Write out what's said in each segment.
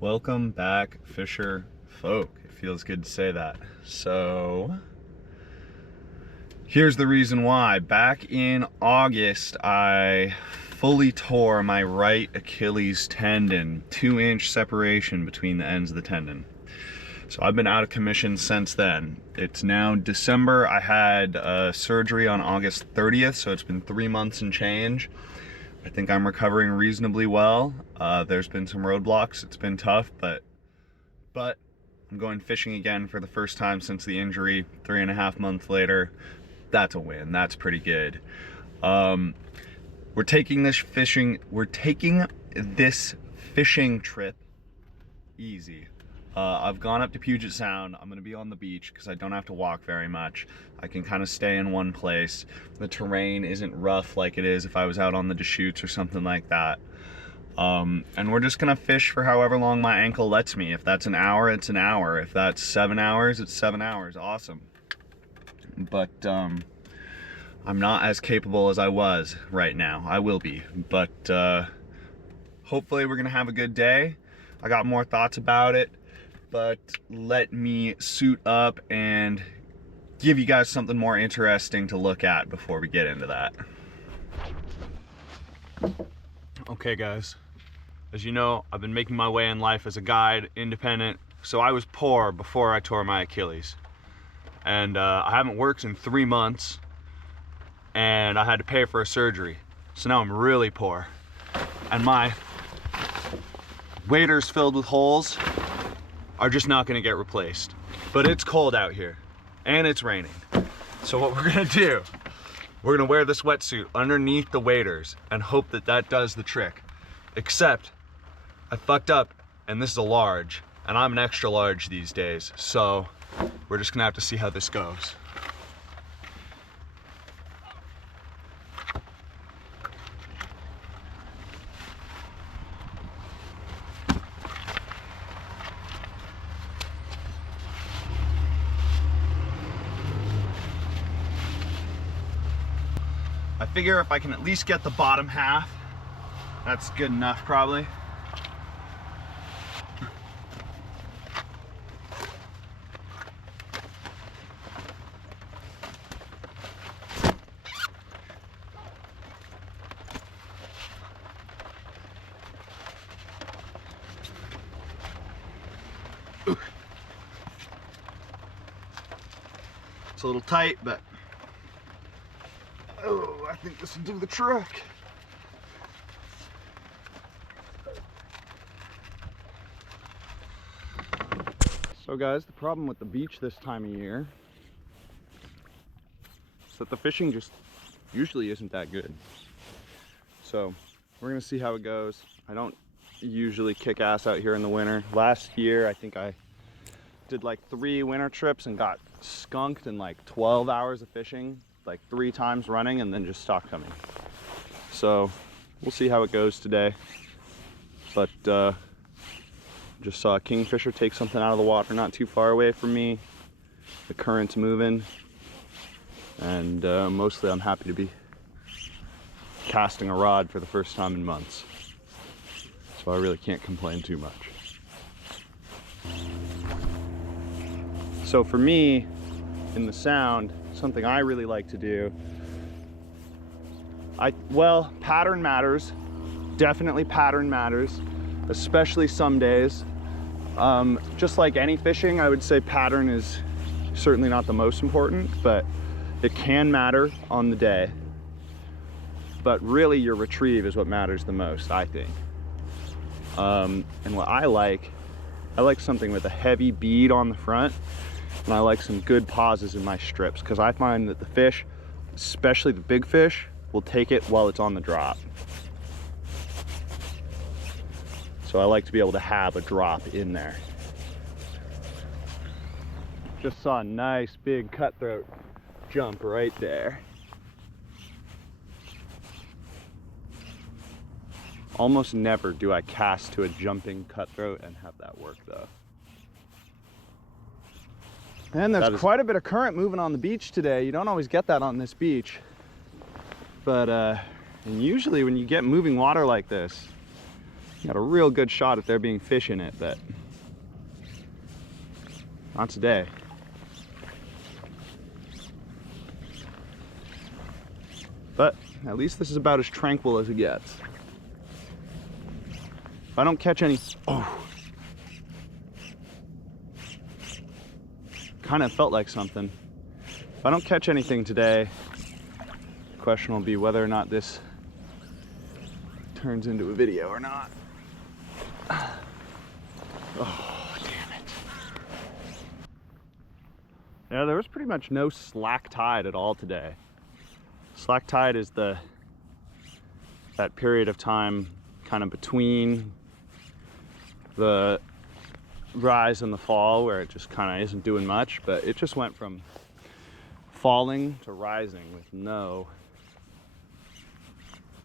Welcome back, fisher folk. It feels good to say that. So, here's the reason why. Back in August, I fully tore my right Achilles tendon, 2-inch separation between the ends of the tendon. So I've been out of commission since then. It's now December. I had surgery on August 30th, so it's been 3 months and change. I think I'm recovering reasonably well. There's been some roadblocks. It's been tough, but I'm going fishing again for the first time since the injury, 3.5 months later. That's a win. That's pretty good. We're taking this fishing trip easy. I've gone up to Puget Sound. I'm gonna be on the beach because I don't have to walk very much. I can kind of stay in one place. The terrain isn't rough like it is if I was out on the Deschutes or something like that. And we're just gonna fish for however long my ankle lets me. If that's an hour, it's an hour. If that's 7 hours, it's 7 hours. Awesome. But I'm not as capable as I was right now. I will be, but hopefully we're gonna have a good day. I got more thoughts about it, but let me suit up and give you guys something more interesting to look at before we get into that. Okay guys, as you know, I've been making my way in life as a guide, independent, so I was poor before I tore my Achilles. And I haven't worked in 3 months, and I had to pay for a surgery. So now I'm really poor. And my waders filled with holes are just not gonna get replaced. But it's cold out here and it's raining. So what we're gonna do, we're gonna wear this wetsuit underneath the waders and hope that that does the trick. Except I fucked up and this is a large and I'm an extra large these days. So we're just gonna have to see how this goes. I figure if I can at least get the bottom half, that's good enough probably. It's a little tight, but oh, I think this will do the trick. So guys, the problem with the beach this time of year is that the fishing just usually isn't that good. So we're gonna see how it goes. I don't usually kick ass out here in the winter. Last year, I think I did like 3 winter trips and got skunked in like 12 hours of fishing, like 3 times running, and then just stopped coming. So we'll see how it goes today. But just saw a kingfisher take something out of the water not too far away from me. The current's moving, and mostly I'm happy to be casting a rod for the first time in months. So I really can't complain too much. So for me, in the Sound, something I really like to do, well, pattern matters. Definitely pattern matters, especially some days. Just like any fishing, I would say pattern is certainly not the most important, but it can matter on the day. But really your retrieve is what matters the most, I think. And what I like something with a heavy bead on the front, and I like some good pauses in my strips, because I find that the fish, especially the big fish, will take it while it's on the drop. So I like to be able to have a drop in there. Just saw a nice big cutthroat jump right there. Almost never do I cast to a jumping cutthroat and have that work though. And there's quite a bit of current moving on the beach today. You don't always get that on this beach. But and usually when you get moving water like this, Got a real good shot at there being fish in it, but not today. But at least this is about as tranquil as it gets. If I don't catch any, kind of felt like something. If I don't catch anything today, the question will be whether or not this turns into a video or not. Oh, damn it. Yeah, there was pretty much no slack tide at all today. Slack tide is that period of time kind of between the rise and the fall where it just kind of isn't doing much, but it just went from falling to rising with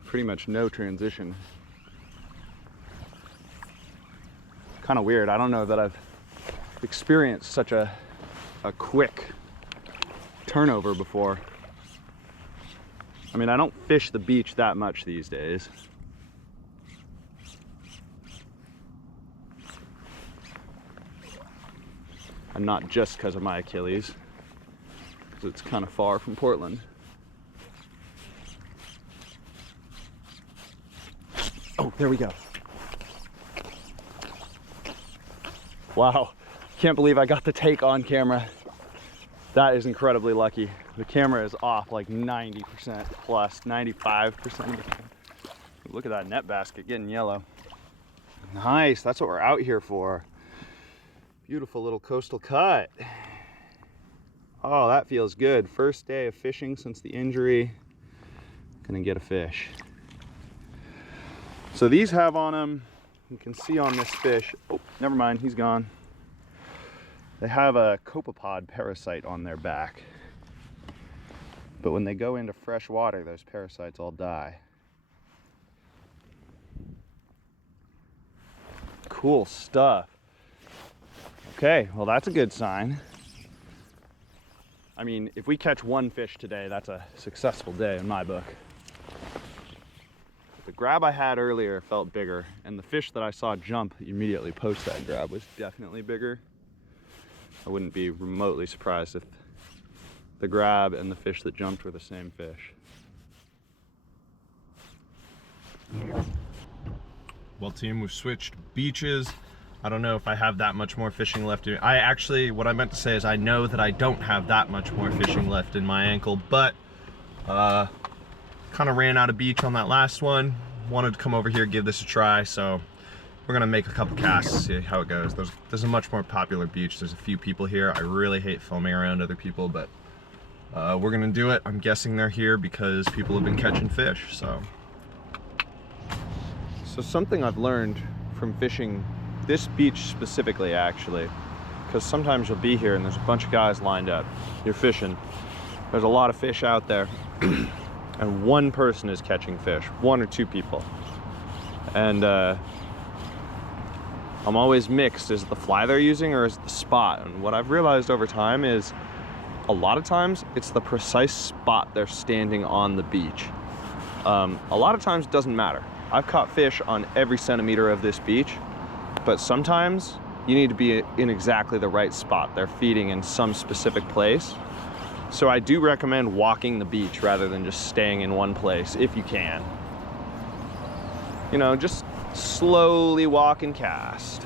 pretty much no transition. Kind of weird. I don't know that I've experienced such a quick turnover before. I mean, I don't fish the beach that much these days. And not just because of my Achilles, because it's kind of far from Portland. Oh, there we go. Wow, can't believe I got the take on camera. That is incredibly lucky. The camera is off like 90% plus, 95% of the time. Look at that net basket getting yellow. Nice, that's what we're out here for. Beautiful little coastal cut. Oh, that feels good. First day of fishing since the injury. Gonna get a fish. So these have on them, you can see on this fish, oh, never mind, he's gone. They have a copepod parasite on their back. But when they go into fresh water, those parasites all die. Cool stuff. Okay, well that's a good sign. I mean, if we catch one fish today, that's a successful day in my book. The grab I had earlier felt bigger, and the fish that I saw jump immediately post that grab was definitely bigger. I wouldn't be remotely surprised if the grab and the fish that jumped were the same fish. Well, team, we've switched beaches. I don't know if I have that much more fishing left. What I meant to say is I know that I don't have that much more fishing left in my ankle, but kind of ran out of beach on that last one. Wanted to come over here, give this a try, so we're gonna make a couple casts, see how it goes. There's a much more popular beach. There's a few people here. I really hate filming around other people, but we're gonna do it. I'm guessing they're here because people have been catching fish, so. So something I've learned from fishing this beach specifically, actually, because sometimes you'll be here and there's a bunch of guys lined up. You're fishing. There's a lot of fish out there, and one person is catching fish, one or two people. And I'm always mixed. Is it the fly they're using or is it the spot? And what I've realized over time is a lot of times it's the precise spot they're standing on the beach. A lot of times it doesn't matter. I've caught fish on every centimeter of this beach, but sometimes you need to be in exactly the right spot. They're feeding in some specific place. So I do recommend walking the beach rather than just staying in one place if you can. You know, just slowly walk and cast.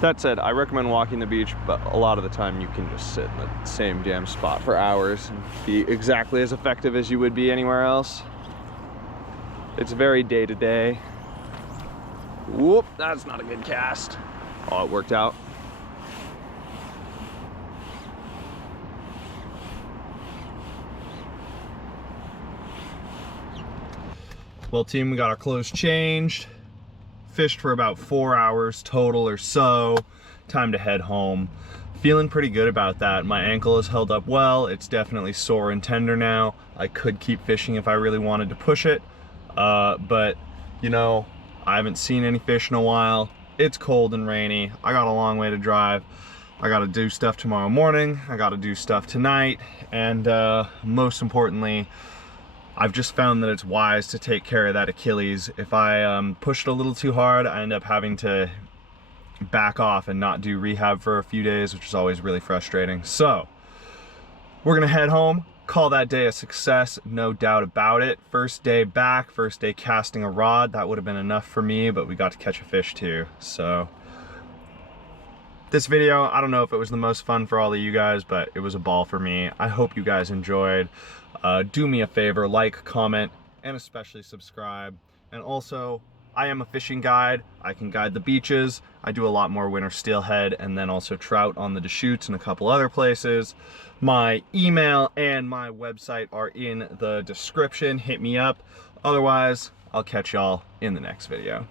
That said, I recommend walking the beach, but a lot of the time you can just sit in the same damn spot for hours and be exactly as effective as you would be anywhere else. It's very day to day. Whoop, that's not a good cast. Oh, it worked out. Well, team, we got our clothes changed, fished for about 4 hours total or so. Time to head home. Feeling pretty good about that. My ankle has held up well. It's definitely sore and tender now. I could keep fishing if I really wanted to push it, but you know, I haven't seen any fish in a while. It's cold and rainy. I got a long way to drive. I gotta do stuff tomorrow morning. I gotta do stuff tonight. And most importantly, I've just found that it's wise to take care of that Achilles. If I push it a little too hard, I end up having to back off and not do rehab for a few days, which is always really frustrating. So we're gonna head home, call that day a success, no doubt about it. First day back, first day casting a rod, that would have been enough for me, but we got to catch a fish too. So this video, I don't know if it was the most fun for all of you guys, but it was a ball for me. I hope you guys enjoyed. Do me a favor, like, comment, and especially subscribe. And also, I am a fishing guide. I can guide the beaches. I do a lot more winter steelhead and then also trout on the Deschutes and a couple other places. My email and my website are in the description. Hit me up. Otherwise, I'll catch y'all in the next video.